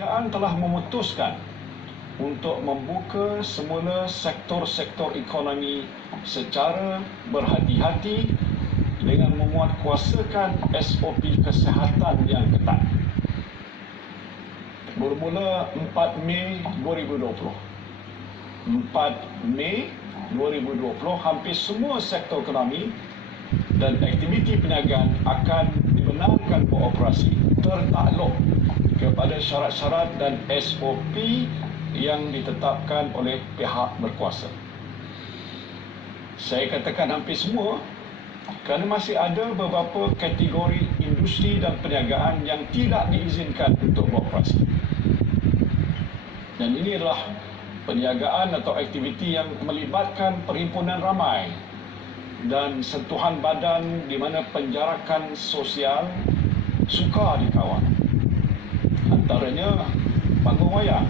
Kerajaan telah memutuskan untuk membuka semula sektor-sektor ekonomi secara berhati-hati dengan memuatkuasakan SOP kesihatan yang ketat. Bermula 4 Mei 2020. 4 Mei 2020, hampir semua sektor ekonomi dan aktiviti perniagaan akan dibenarkan beroperasi tertakluk kepada syarat-syarat dan SOP yang ditetapkan oleh pihak berkuasa. Saya katakan hampir semua kerana masih ada beberapa kategori industri dan perniagaan yang tidak diizinkan untuk beroperasi. Dan ini adalah perniagaan atau aktiviti yang melibatkan perhimpunan ramai dan sentuhan badan di mana penjarakan sosial sukar dikawal. Antaranya panggung wayang,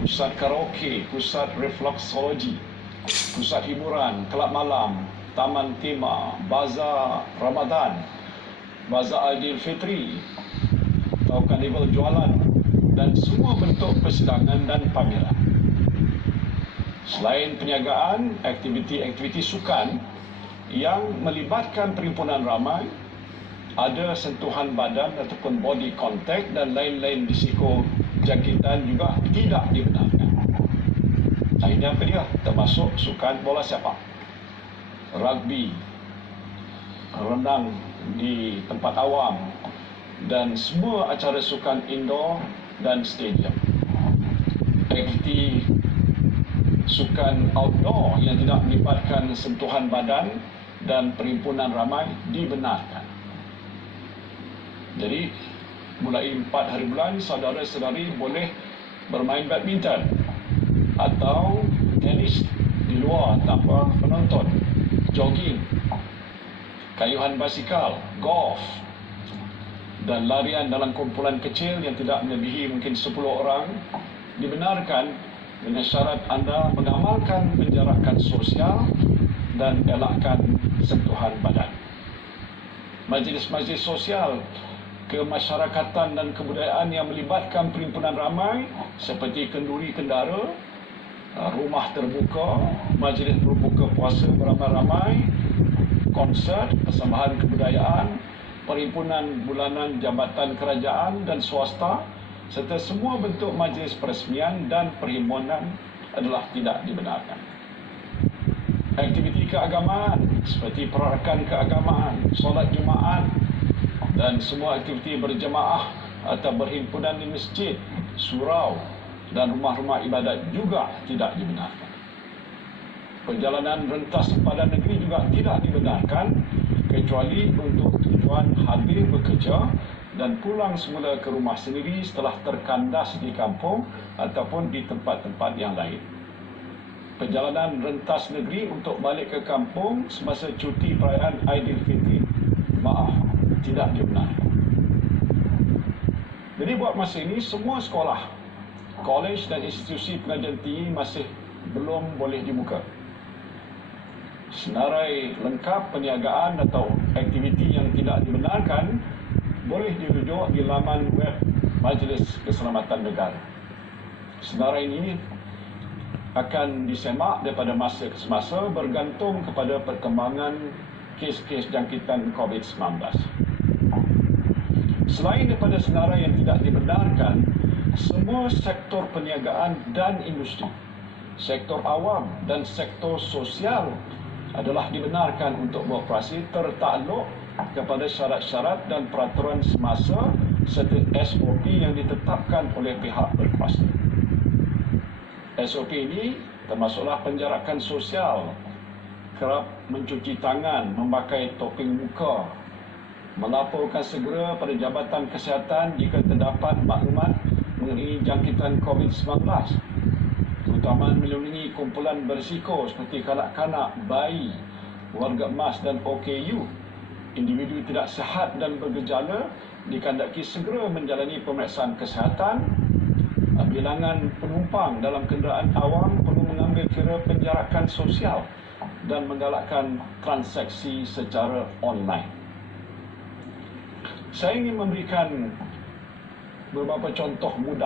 pusat karaoke, pusat refleksologi, pusat hiburan, kelab malam, taman tema, bazar Ramadan, bazar Aidilfitri, atau karnival jualan dan semua bentuk persidangan dan pameran. Selain perniagaan, aktiviti-aktiviti sukan yang melibatkan perhimpunan ramai, ada sentuhan badan ataupun body contact dan lain-lain risiko jangkitan juga tidak dibenarkan. Ini apa dia? Termasuk sukan bola sepak, rugby, renang di tempat awam dan semua acara sukan indoor dan stadium. Aktiviti sukan outdoor yang tidak melibatkan sentuhan badan dan perhimpunan ramai dibenarkan. Jadi, mulai 4 hari bulan, saudara-saudari boleh bermain badminton atau tenis di luar tanpa penonton, jogging, kayuhan basikal, golf, dan larian dalam kumpulan kecil yang tidak melebihi mungkin 10 orang dibenarkan dengan syarat anda mengamalkan penjarakan sosial dan elakkan sentuhan badan. Majlis-majlis sosial, kemasyarakatan dan kebudayaan yang melibatkan perhimpunan ramai seperti kenduri kendara, rumah terbuka, majlis berbuka puasa beramai-ramai, konsert, persembahan kebudayaan, perhimpunan bulanan jabatan kerajaan dan swasta serta semua bentuk majlis peresmian dan perhimpunan adalah tidak dibenarkan. Aktiviti keagamaan seperti perarakan keagamaan, solat Jumaat dan semua aktiviti berjemaah atau berhimpunan di masjid, surau dan rumah-rumah ibadat juga tidak dibenarkan. Perjalanan rentas sempadan negeri juga tidak dibenarkan kecuali untuk tujuan hadir bekerja dan pulang semula ke rumah sendiri setelah terkandas di kampung ataupun di tempat-tempat yang lain. Perjalanan rentas negeri untuk balik ke kampung semasa cuti perayaan Aidilfitri, tidak dibenarkan. Jadi buat masa ini semua sekolah, kolej dan institusi pengajian tinggi masih belum boleh dibuka. Senarai lengkap perniagaan atau aktiviti yang tidak dibenarkan boleh dirujuk di laman web Majlis Keselamatan Negara. Senarai ini akan disemak daripada masa ke semasa bergantung kepada perkembangan kes-kes jangkitan COVID-19. Selain daripada senarai yang tidak dibenarkan, semua sektor perniagaan dan industri, sektor awam dan sektor sosial adalah dibenarkan untuk beroperasi tertakluk kepada syarat-syarat dan peraturan semasa serta SOP yang ditetapkan oleh pihak berkuasa. SOP ini termasuklah penjarakan sosial, kerap mencuci tangan, memakai topeng muka, melaporkan segera pada Jabatan Kesihatan jika terdapat maklumat mengenai jangkitan COVID-19, terutama melindungi kumpulan berisiko seperti kanak-kanak, bayi, warga emas dan OKU. Individu tidak sihat dan bergejala dikandaki segera menjalani pemeriksaan kesihatan. Bilangan penumpang dalam kenderaan awam perlu mengambil kira penjarakan sosial dan menggalakkan transaksi secara online. Saya ingin memberikan beberapa contoh mudah